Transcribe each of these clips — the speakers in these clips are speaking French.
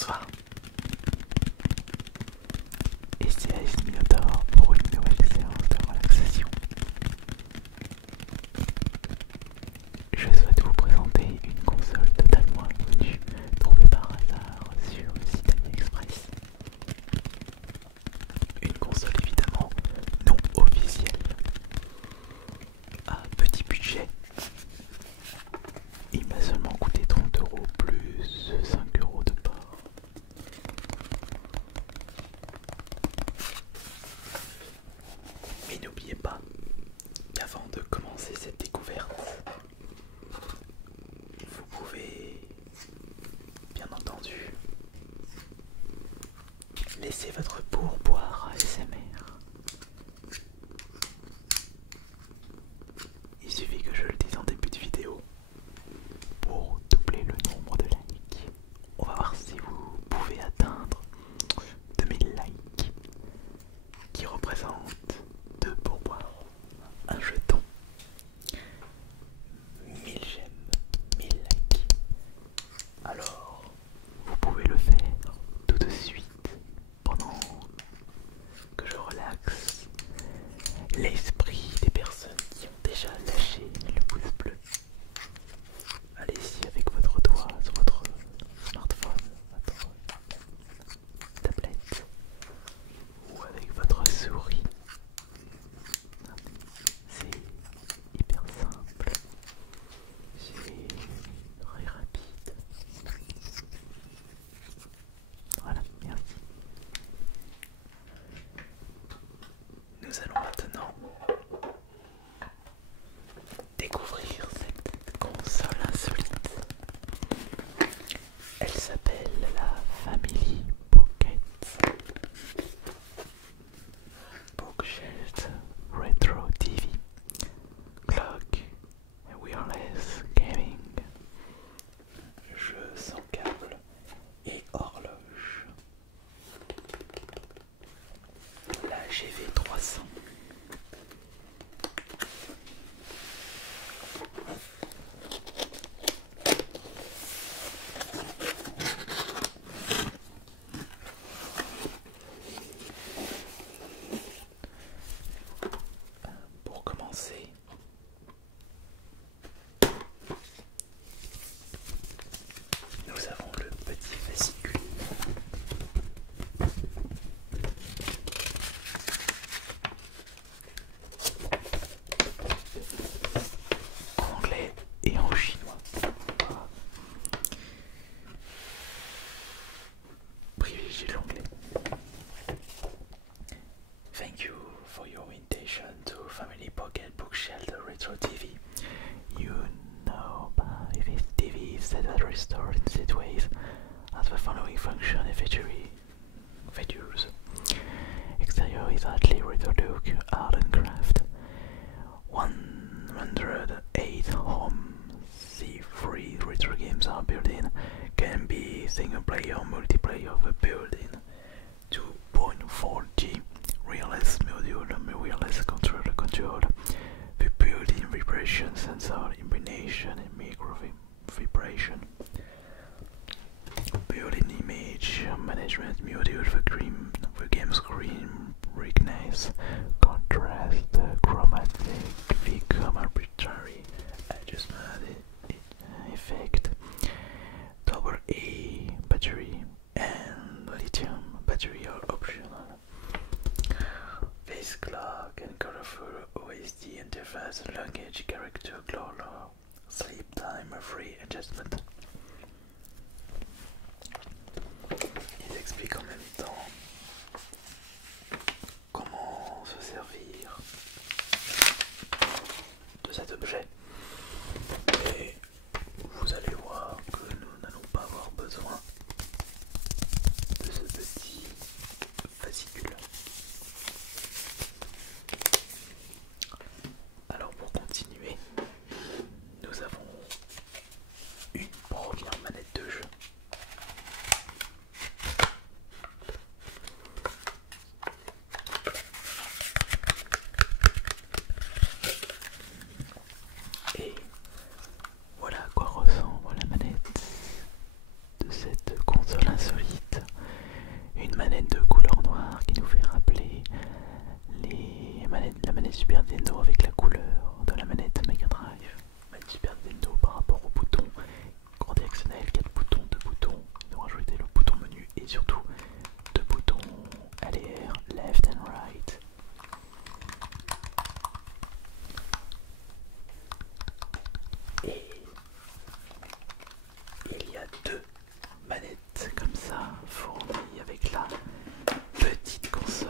Bonsoir, et c'est Ice Minotaur pour une nouvelle séance de relaxation. Je souhaite vous présenter une console totalement inconnue trouvée par hasard sur le site AliExpress. Une console évidemment non officielle, à petit budget. Il m'a seulement coûté 30€ plus 5€ de port. Mais n'oubliez pas qu'avant de commencer cette découverte, vous pouvez bien entendu laisser votre pourboire ASMR. Il suffit que je le dise en début de vidéo pour doubler le nombre de likes. On va voir si vous pouvez atteindre 2000 likes, qui représentent 2 pourboires, un jeton, 1000 j'aime, 1000 likes. Alors, vous pouvez le faire tout de suite pendant que je relaxe l'esprit des personnes qui ont déjà lâché le pouce bleu. Allez-y avec votre doigt sur votre smartphone, votre tablette ou avec votre souris. C'est hyper simple, c'est très rapide. Voilà, merci. Nous allons maintenant découvrir cette console insolite. Elle s'appelle la Family Pocket Bookshelf Retro TV Clock Wireless Gaming. Jeu sans câble et horloge. La GV300. Pour commencer, nous avons le petit fascicule. En anglais et en chinois. Privilégiez l'anglais. Thank you for your invitation to Family Pocket Bookshelf Retro TV. You know by this TV is set at restored in set ways as the following function features. Exterior is slightly retro look, art and craft. 108 home C3 retro games are built in. Can be single player or multiplayer of a built-in 2.4G wireless module, wireless control, the built-in vibration sensor, illumination and micro vibration, built-in image management module, the game screen brightness, contrast, chromatic, the arbitrary adjustment effect, AA battery and lithium battery are optional. This clock and colorful OSD interface, language, character, color, sleep time, free adjustment. Ils expliquent en même temps comment se servir laine de couleur noire qui nous fait rappeler la manette Super Nintendo avec la couleur de la manette Mega Drive. Manette Super Nintendo par rapport au bouton grand directionnel, 4 boutons, 2 boutons, ils ont rajouté le bouton menu et surtout 2 boutons LR, left and right. Et il y a 2 manettes comme ça fournies avec la petite console.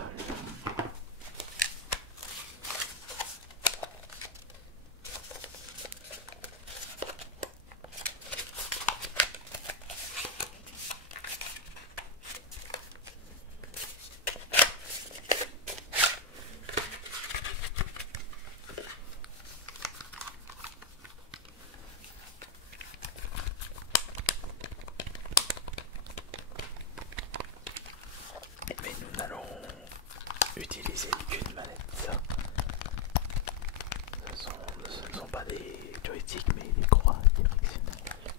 Mais nous n'allons utiliser qu'une manette. Ce ne sont pas des joysticks mais des croix directionnelles.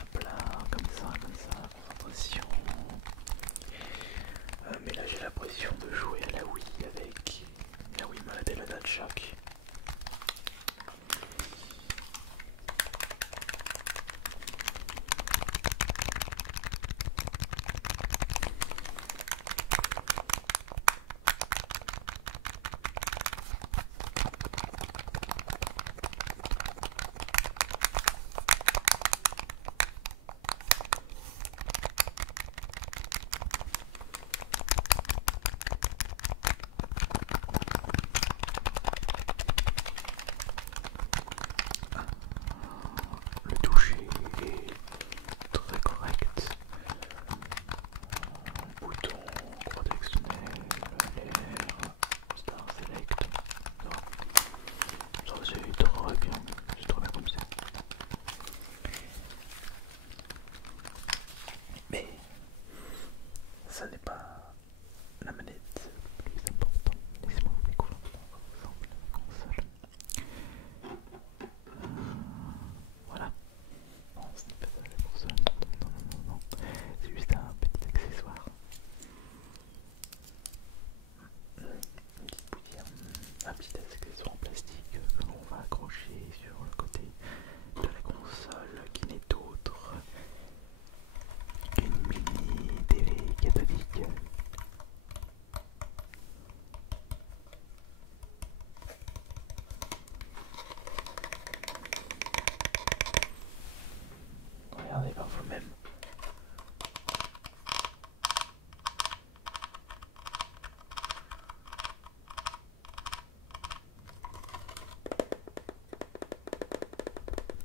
Hop là, comme ça, concentration. Mais là j'ai l'impression de jouer à la Wii avec la Wiimote et le Nunchuk. Le toucher est très correct. Bouton, croix directionnelle, l'air, Star Select. Ça c'est trop bien. C'est trop bien comme ça. Mais ça n'est pas la manette le plus importante. Laissez-moi vous découvrir comment ressemble la console. Voilà. Non, ce n'est pas ça la console. Non. C'est juste un petit accessoire. Une petite bouillie, un petit accessoire en plastique que l'on va accrocher sur le côté de la console qui n'est autre qu'une mini télé cathodique. Regardez par vous-même.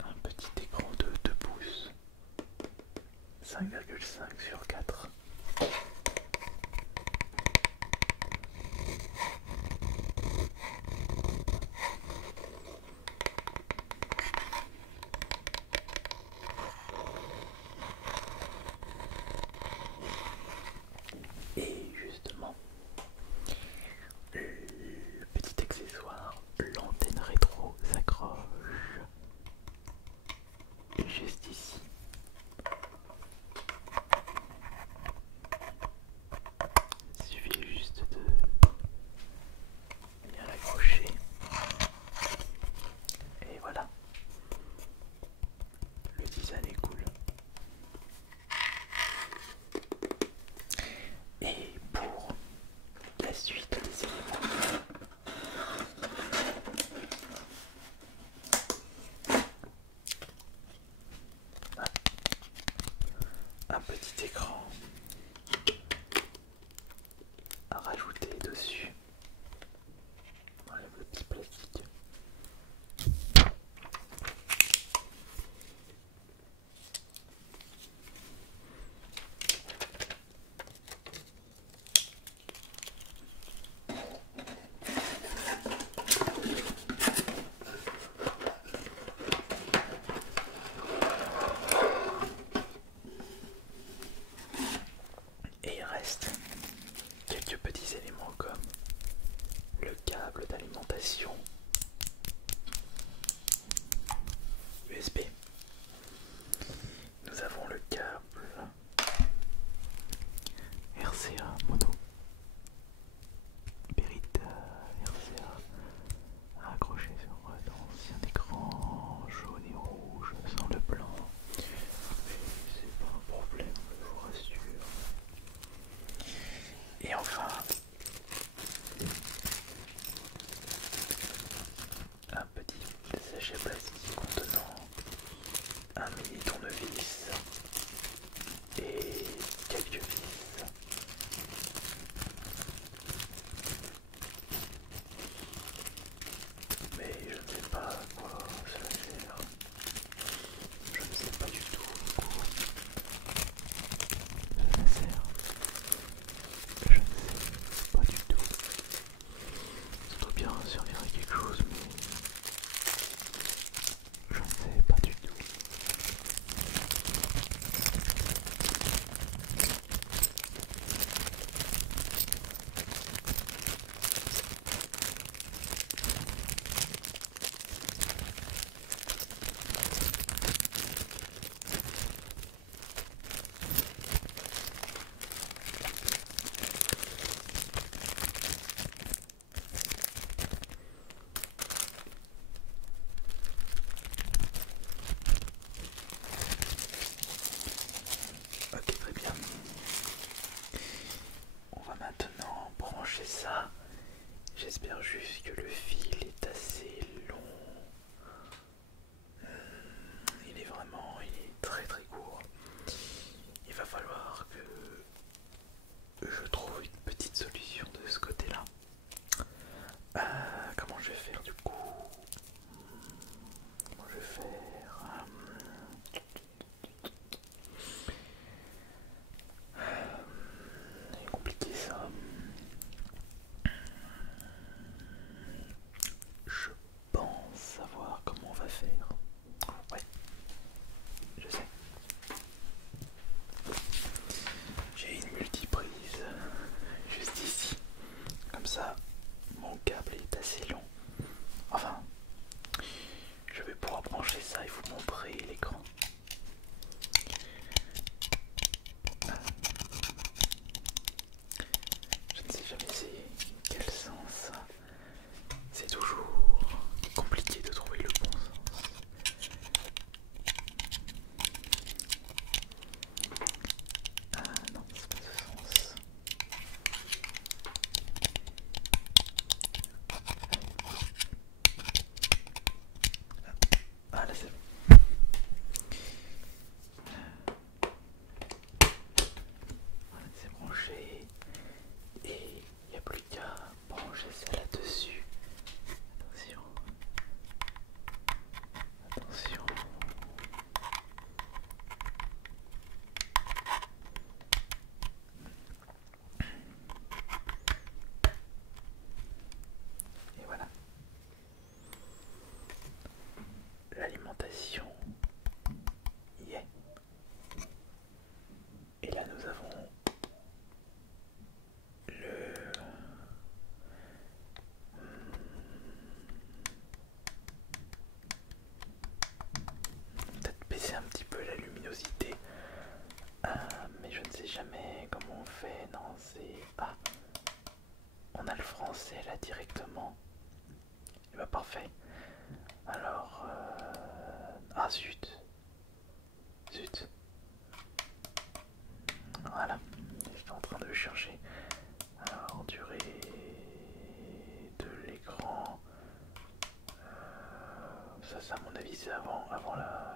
Un petit écran de 2 pouces, 5,5/4. Et justement, le petit accessoire, l'antenne rétro s'accroche juste ici.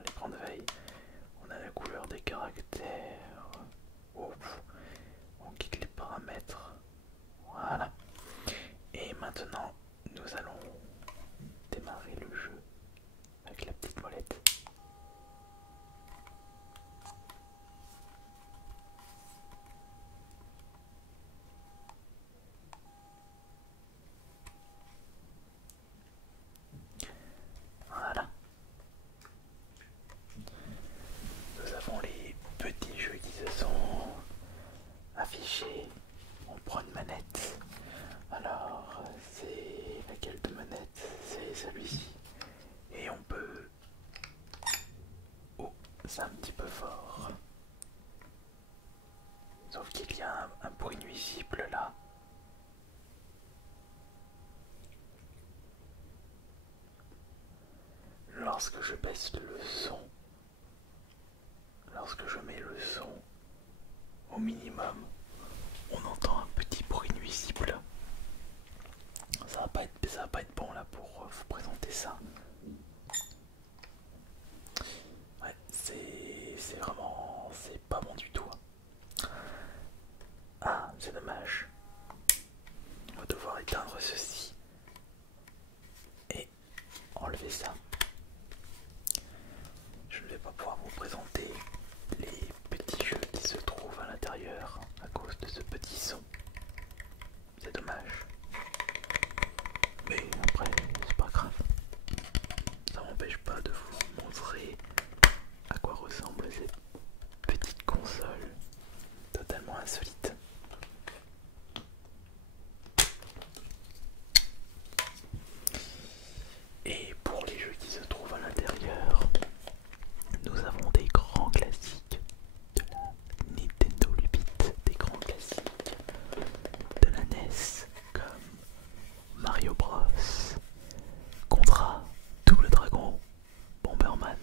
l'écran de veille, on a la couleur des caractères. Oh, on quitte les paramètres. Voilà. Et maintenant, nous allons démarrer le jeu avec la petite molette. Voilà. Nous avons les petits jeux qui se sont affichés. On prend une manette. Alors, c'est laquelle de manette? C'est celui-ci. Et on peut... Oh, c'est un petit peu fort. Sauf qu'il y a un bruit nuisible là. Lorsque je baisse le son, lorsque je mets le son au minimum, on entend un petit bruit nuisible. Ça va pas être bon là pour vous présenter ça. Ouais, c'est vraiment, c'est pas bon du tout. Ah, c'est dommage. On va devoir éteindre ceci et enlever ça. Je ne vais pas pouvoir vous présenter les petits jeux qui se trouvent à l'intérieur à cause de ce petit son. C'est dommage. Mais après, c'est pas grave. Ça m'empêche pas de vous montrer à quoi ressemble cette petite console totalement insolite. Et pour les jeux qui se trouvent à l'intérieur, nous avons des grands classiques de la Nintendo 8, des grands classiques de la NES comme Mario Bros, Contra, Double Dragon, Bomberman,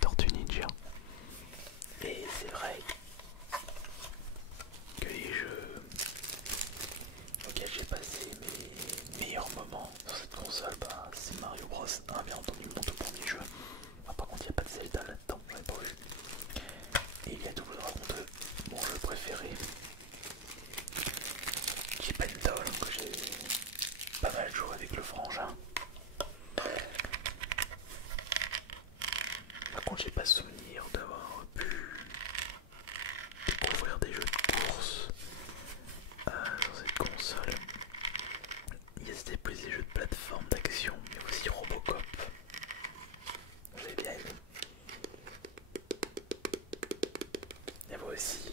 Tortue Ninja. Et c'est vrai que les jeux auxquels j'ai passé mes meilleurs moments sur cette console, bah, c'est Mario Bros 1, bien entendu, mon tout premier jeu. Ah, par contre, il n'y a pas de Zelda là-dedans, j'en ai pas vu. Et il y a Double Dragon 2, mon jeu préféré. Chip and Dale, que j'ai pas mal joué avec le frangin. Par contre, j'ai pas souvenir d'avoir pu découvrir des jeux de course sur cette console. C'était plus des jeux de plateforme, d'action, mais aussi Robocop. J'ai bien aimé. Il y avait aussi